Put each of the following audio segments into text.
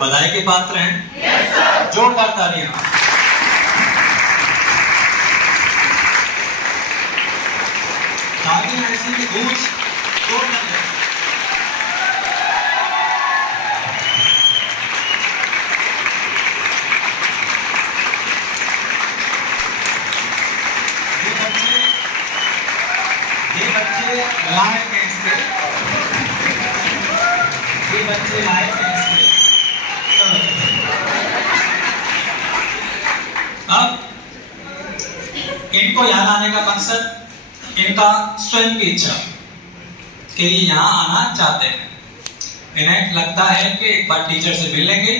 बधाई के पात्र हैं? Yes sir. जोरदार तालियां। तालियां ऐसी की गूंज जोरदार है। ये बच्चे लायक हैं इसके। ये बच्चे लायक हैं इसके। अब इनको यहाँ आने का मकसद इनका स्वयं की इच्छा कि ये यहाँ आना चाहते हैं। इन्हें लगता है कि एक बार टीचर से मिल लेंगे,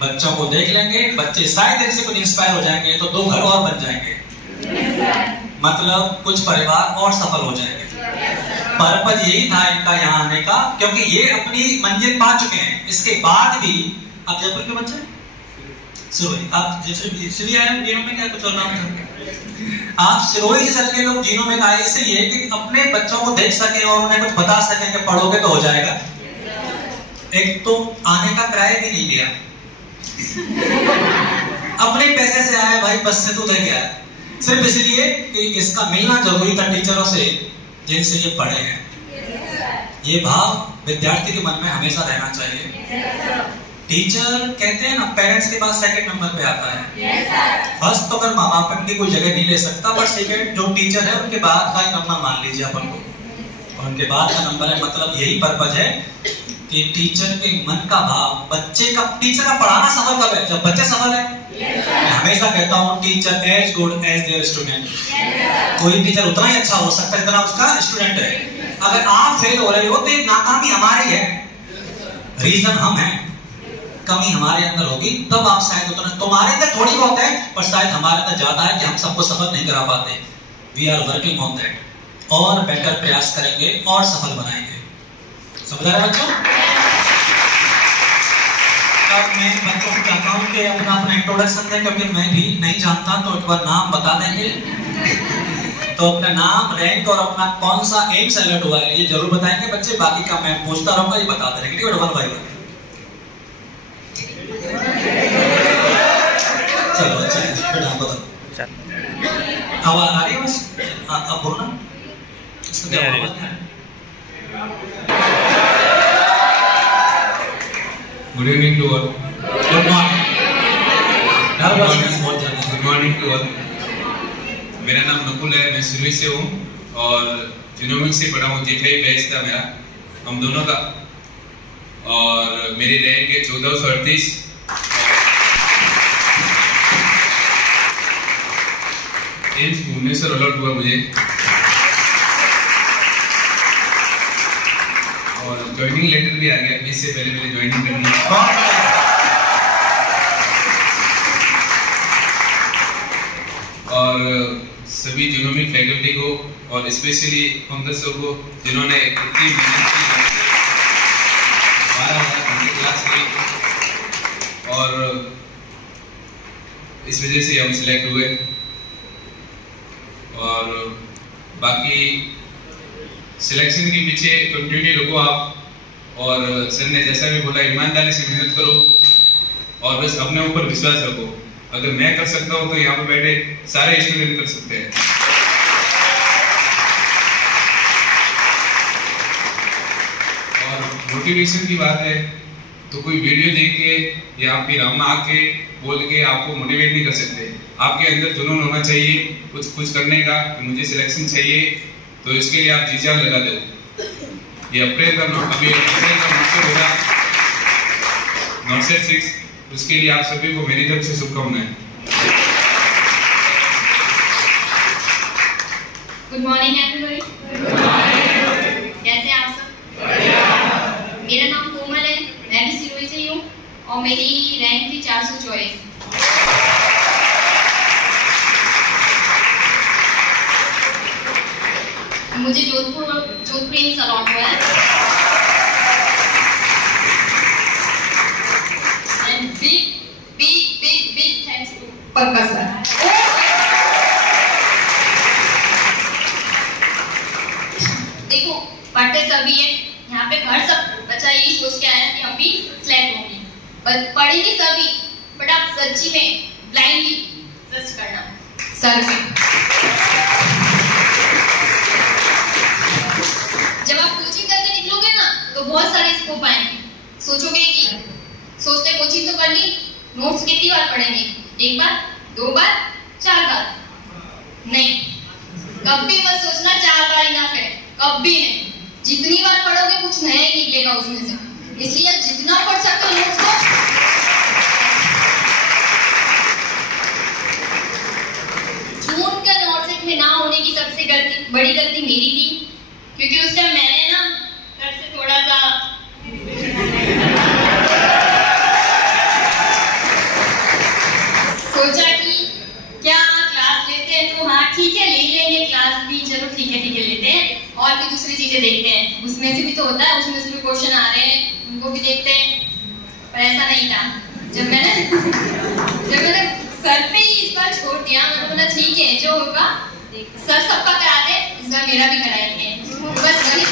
बच्चों को देख लेंगे, बच्चे शायद इनसे कुछ इंस्पायर हो जाएंगे तो 2 घर और बन जाएंगे। मतलब कुछ परिवार और सफल हो जाएंगे। पर्पज यही था इनका यहाँ आने का, क्योंकि ये अपनी मंजिल पा चुके हैं। इसके बाद भी आप जयपुर के बच्चे सिरोही, आप सिरोही आए जीनो में, क्या कुछ और नाम था? आप सिरोही से चल के लोग जीनो में आए इसलिए कि अपने बच्चों को देख सके और उन्हें कुछ बता सके कि पढ़ोगे तो हो जाएगा। एक तो आने का किराया भी नहीं लिया, अपने पैसे से आया भाई, बस से तो दे गया, सिर्फ इसलिए कि इसका मिलना जरूरी था टीचरों से जिनसे ये पढ़े हैं। ये भाव विद्यार्थी के मन में हमेशा रहना चाहिए। टीचर कहते हैं ना, पेरेंट्स के बाद सेकंड नंबर पे आता है। फर्स्ट तो अगर माँ बाप की कोई जगह नहीं ले सकता, पर सेकंड जो टीचर है उनके बाद का नंबर मान लीजिए अपन को, और उनके बाद का नंबर है। मतलब यही पर्पज है कि टीचर के मन का भाव, बच्चे का, टीचर का पढ़ाना सफल कब है? जब बच्चे सफल है। मैं हमेशा कहता हूँ teacher as good as their student. कोई टीचर उतना ही अच्छा हो सकता है जितना उसका स्टूडेंट है। अगर आप फेल हो रहे हो तो ये नाकामी हमारी है, रीजन हम हैं, कमी हमारे अंदर होगी, तब आप शायद उतना, तुम्हारे अंदर थोड़ी बहुत है पर शायद हमारे अंदर ज्यादा है कि हम सबको सफल नहीं करा पाते। We are working on that, और बेटर प्रयास करेंगे और सफल बनाएंगे। समझ रहे बच्चों? अब मैं बच्चों को चाहता हूँ कि अपना इंट्रोडक्शन दें, क्योंकि मैं भी नहीं जानता, तो एक बार नाम बता देंगे। तो अपना नाम, रैंक और अपना कौन सा एम सेलेक्ट हुआ है ये जरूर बताएंगे बच्चे। बाकी का मैं पूछता रहूंगा, ये बता देंगे। ठीक है, डबल भाई चलो अच्छा है, बता। आवाज आ रही है? बस अब बोलना। Good evening to all. Good morning. Good morning to all. मेरा नाम नकुल है, मैं सिरोही से हूँ और जीनोमिक्स से पढ़ा हूँ। J5 बैच था मेरा, हम दोनों का, और मेरी रैंक है 1438। एम्स भुवनेश्वर अलॉट हुआ मुझे, और ज्वाइनिंग लेटर भी आ गया। 20 से पहले मेरी ज्वाइनिंग करनी है। और सभी जीनोमिक फैकल्टी को और स्पेशली पंकज सर को, जिन्होंने इतनी मेहनत की, 12 घंटे क्लास की, और इस वजह से हम सिलेक्ट हुए। और बाकी सिलेक्शन के पीछे कंटिन्यू रखो आप, और सर ने जैसा भी बोला, ईमानदारी से मेहनत करो और बस अपने ऊपर विश्वास रखो। अगर मैं कर सकता हूँ तो यहाँ पे बैठे सारे स्टूडेंट कर सकते हैं। और मोटिवेशन की बात है तो कोई वीडियो देख के या फिर हम आके बोल के आपको मोटिवेट नहीं कर सकते। आपके अंदर जुनून होना चाहिए कुछ करने का, कि मुझे सिलेक्शन चाहिए, तो इसके लिए आप जी जान लगा दो। ये अप्रैल का मकसद होगा, नॉर्सेट 6, उसके लिए आप सभी को मेरी तरफ से शुभकामनाएं। Good morning everybody. कैसे आप सब? मेरा नाम कोमल है, मैं भी सिरोही से ही हूँ और मेरी रैंक थी 424। मुझे जोधपुर एम्स अलॉट हुआ है। And big thanks to Pankaj sir. देखो पढ़ते सभी है यहाँ पे, हर सब बच्चा यही सोच के आया कि हम भी सिलेक्ट होंगे, पढ़ेंगे सभी, बट आप सच्ची में ब्लाइंडली ट्रस्ट करना सर पे। जब आप कोचिंग करके निकलोगे ना तो बहुत सारे स्कोप आएंगे। सोचोगे कि सोचते कोचिंग तो कर ली, नोट्स कितनी बार पढ़ेंगे, 1 बार 2 बार 4 बार? नहीं, कभी मत सोचना 4 बार इनफ है, कभी नहीं। जितनी बार पढ़ोगे कुछ नया ही निकलेगा उसमें से, इसलिए जितना पढ़ सकते हो नोट्स को। जून का नोट्स में ना होने की सबसे बड़ी गलती मेरी थी, क्योंकि उस टाइम मैंने ना घर से थोड़ा सा सोचा कि क्या क्लास लेते हैं तो हाँ ठीक है ले लेंगे क्लास भी, चलो ठीक है लेते हैं, और भी दूसरी चीजें देखते हैं, उसमें से भी तो होता है, उसमें से भी क्वेश्चन आ रहे हैं उनको भी देखते हैं। पर ऐसा नहीं था। जब मैंने सर पे ही इस बार छोड़ दिया, मैंने बोला ठीक है जो होगा, सर सबका कराते इस बार मेरा भी कराएंगे, बस वही।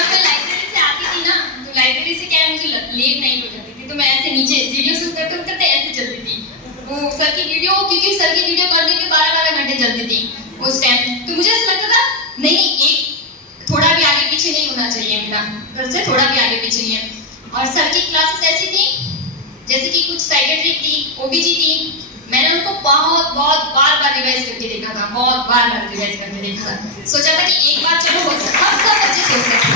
मैं लाइब्रेरी से आती थी ना, तो लाइब्रेरी से क्या है मुझे लेट नहीं हो जाती थी, तो मैं ऐसे नीचे सीढ़ियों से उतरते ऐसे चलती थी। वो सर की वीडियो, क्योंकि सर की वीडियो कंटिन्यू 12-12 घंटे चलती थी उस टाइम, तो मुझे ऐसा लगता था नहीं एक थोड़ा भी आगे पीछे नहीं होना चाहिए, मेरा घर से थोड़ा भी आगे पीछे नहीं है। और सर की क्लासेस ऐसी थी जैसे कि कुछ साइकेट्रिक थी, ओबीजी थी, मैंने उनको बहुत बार रिवाइज करके देखा था, बहुत बार रिवाइज करके देखा था। सोचा था कि एक बार चलो हो सकता, सब बच्चे सोचते हैं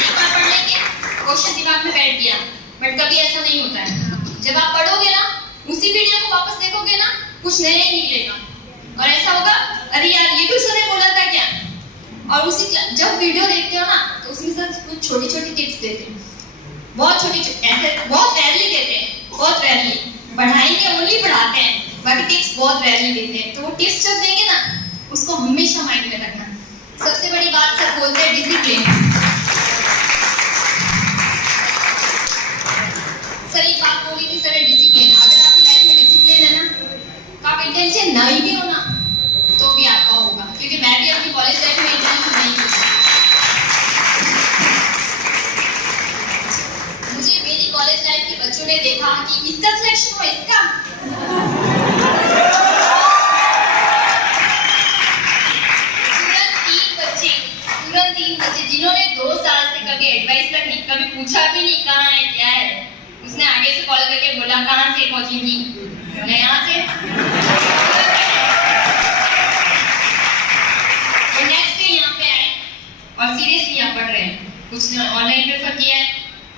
एक बार पढ़ लेंगे, क्वेश्चन दिमाग में बैठ गया, बट कभी ऐसा नहीं होता है। जब आप पढ़ोगे ना, उसी वीडियो को वापस देखोगे ना, कुछ नया ही निकलेगा, और ऐसा होगा अरे यार ये भी सर ने बोला था क्या। और उसी जब वीडियो देखते हो ना तो उसमें सर कुछ छोटी टिप्स देते हैं, बहुत छोटी, ऐसे बहुत रेयरली देते हैं, बहुत रेयरली बढ़ाएंगे, ओनली बढ़ाते हैं, बाकी टिप्स बहुत रेयरली देते हैं। तो वो टिप्स जब देंगे ना उसको हमेशा माइंड में रखना। सबसे बड़ी बात सर बोलते हैं डिसिप्लिन। सर एक बात बोली थी सर, डिसिप्लिन। अगर आपकी लाइफ में डिसिप्लिन है ना, तो आप इंटेलिजेंट नहीं भी हो ना तो भी आपका होगा, क्योंकि मैं भी अपनी कॉलेज लाइफ में इंटेलिजेंट नहीं थी। मुझे मेरी कॉलेज लाइफ के बच्चों ने देखा कि इसका सिलेक्शन हुआ, इसका तुरंत 3 बच्चे जिन्होंने 2 साल से कभी एडवाइस तक नहीं, कभी पूछा भी नहीं कहाँ है क्या है, उसने आगे से कॉल करके बोला कहाँ से पहुंची थी, बोले यहाँ से। और नेक्स्ट डे यहाँ पे आए और सीरियसली यहाँ पढ़ रहे हैं। कुछ ने ऑनलाइन प्रेफर किया है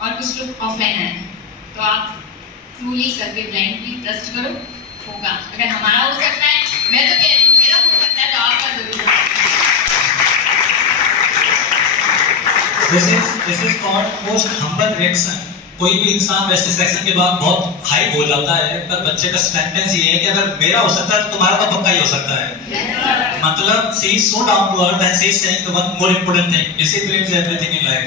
और कुछ लोग ऑफलाइन आए। तो आप ट्रूली सर पे ब्लाइंडली ट्रस्ट करो, होगा। अगर हमारा हो सकता है, मैं तो कह रही हूँ मेरा हो सकता है, तो आपका जरूर होगा। This is called most humble reaction। कोई भी इंसान वैसे सेक्शन के बाद बहुत हाई बोल जाता है, पर बच्चे का सेंटेंस ये है कि अगर मेरा हो सकता है तो तुम्हारा तो पक्का ही हो सकता है। मतलब she is so down to earth and she is saying the one more important thing, discipline is everything in life।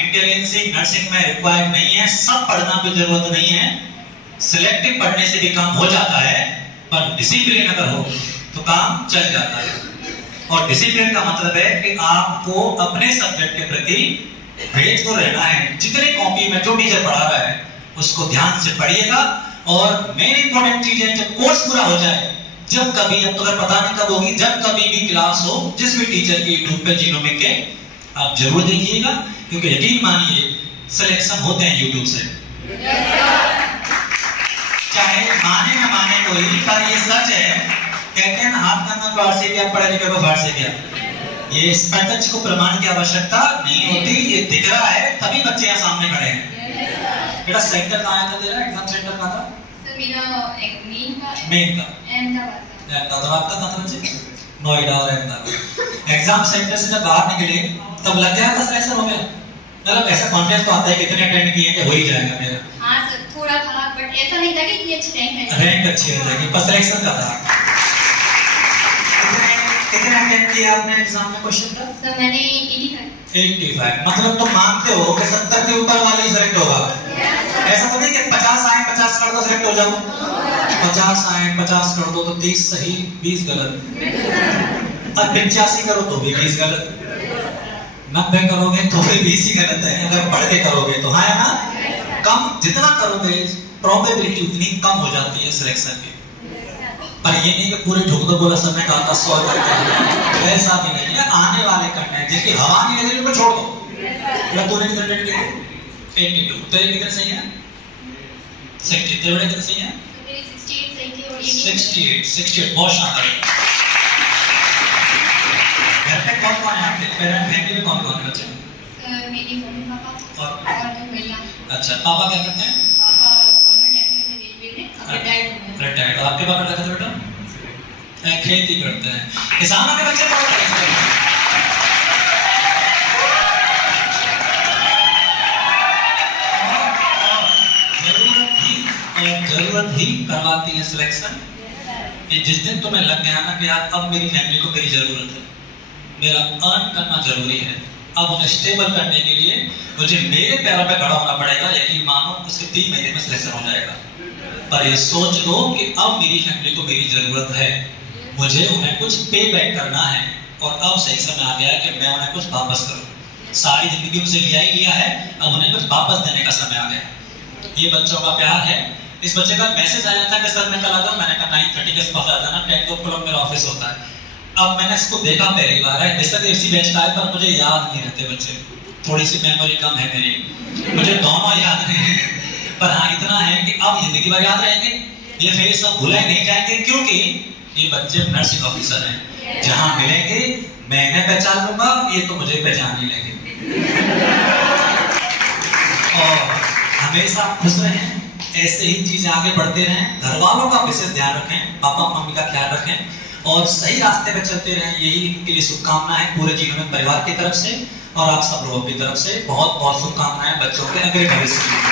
Intelligency nursing में रिक्वायर्ड नहीं है, सब पढ़ना भी जरूरत नहीं है, सिलेक्टिव पढ़ने से भी काम हो जाता है, पर डिसिप्लिन अगर हो तो काम चल जाता है। और डिसिप्लिन का मतलब है कि आपको अपने सब्जेक्ट के प्रति भेज को रहना है। जितने कॉपी में जो टीचर पढ़ा रहा है उसको ध्यान से पढ़िएगा। और मेन इंपॉर्टेंट चीज है, जब कोर्स पूरा हो जाए, जब कभी, अब तो अगर पता नहीं कब होगी, जब कभी भी क्लास हो जिस भी टीचर की यूट्यूब पे जीनोमिक के, आप जरूर देखिएगा, क्योंकि यकीन मानिए सिलेक्शन होते हैं यूट्यूब से। चाहे माने ना माने कोई, पर ये सच है। कहते हैं ना हाथ करना बाहर से क्या, पढ़े लिखे को बाहर से क्या। ये प्रत्यक्ष को प्रमाण की आवश्यकता नहीं होती, ये दिख रहा है तभी बच्चे यहाँ सामने खड़े हैं। बेटा सेंटर कहाँ था तेरा, एग्जाम सेंटर कहाँ था? सर मेरा मेन का अहमदाबाद का था बच्चे, नोएडा और अहमदाबाद। एग्जाम सेंटर से जब बाहर निकले तब लग गया था सिलेक्शन हो गया, मतलब ऐसा कॉन्फिडेंस तो आता है कितने अटेंड किए कि हो ही जाएगा मेरा। हाँ सर थोड़ा था, बट ऐसा नहीं था कि इतनी अच्छी रैंक अच्छी हो जाएगी, पर सिलेक्शन का था। कितने अटेम्प्ट किए आपने एग्जाम में क्वेश्चन का? सर मैंने 85। मतलब तुम मानते हो कि 70 के ऊपर वाले ही सिलेक्ट होगा? ऐसा तो नहीं कि 50 आए 50 कर दो सिलेक्ट हो जाओ। 50 आए 50 कर दो तो 30 सही 20 गलत, और 85 करो तो भी 20 गलत। 90 करोगे तो फिर 20 ही गलत है, अगर बढ़ के करोगे तो। हाँ ना, कम जितना करोगे प्रोबेबिलिटी उतनी कम हो जाती है सिलेक्शन की। पर ये नहीं कि पूरे ठोक दो, बोला सर ने कहा था 100 करके, वैसा भी नहीं है। आने वाले करने हैं, जिसकी हवा नहीं लग रही उनको छोड़ दो। तूने कितने अटेंड किए? 82। तेरे कितने सही है? 60। तेरे कितने सही है? 68। बहुत शानदार। घर पे कौन कौन है आपके? पेरेंट फैमिली में कौन कौन है बच्चे? मेरी मम्मी पापा और 2 भैया। अच्छा, पापा क्या करते हैं? पापा गवर्नमेंट एम्प्लॉय में रेलवे में रिटायर्ड और आपके पापा क्या करते हैं बेटा? खेती करते हैं। किसानों के बच्चे बहुत अच्छे हैं। जरूरत ही करवाती है सिलेक्शन। कि जिस दिन तुम्हें लग गया ना कि यार अब मेरी फैमिली को मेरी जरूरत है, मेरा अर्न करना जरूरी है, अब उन्हें स्टेबल करने के लिए मुझे मेरे पैरों पे खड़ा होना पड़ेगा, यकीन मानो उसके 3 महीने में सिलेक्शन हो जाएगा। पर ये सोच लो कि अब मेरी फैमिली को मेरी जरूरत है, मुझे उन्हें कुछ पे बैक करना है, और अब सही समय आ गया है कि मैं उन्हें कुछ वापस करूं। सारी जिंदगी उनसे लिया ही लिया है, अब उन्हें कुछ वापस देने का समय आ गया। ये बच्चों का प्यार है। इस बच्चे का मैसेज आया था कि सर मैं कल आता हूं। मैंने कहा 9:30 के पास आ जाना, 10 o'clock मेरा ऑफिस होता है। अब मैंने इसको देखा पहली बार है, बेशक इसी बैच का है, पर मुझे याद नहीं रहते बच्चे, थोड़ी सी मेमोरी कम है मेरी, मुझे दोनों याद नहीं है। पर हाँ इतना है कि अब जिंदगी भर याद रहेंगे, ये फेस सब भुलाए नहीं जाएंगे, क्योंकि ये बच्चे नर्सिंग ऑफिसर हैं। जहां मिलेंगे मैं इन्हें पहचान लूंगा, ये तो मुझे पहचान नहीं लेंगे। और हमेशा खुश रहें, ऐसे ही चीजें आगे बढ़ते रहें। घर वालों का विशेष ध्यान रखें, पापा मम्मी का ख्याल रखें और सही रास्ते पे चलते रहें। यही इनके लिए शुभकामनाएं पूरे जीवन में परिवार की तरफ से और आप सब लोगों की तरफ से। बहुत बहुत शुभकामनाएं बच्चों के अगले भविष्य के लिए।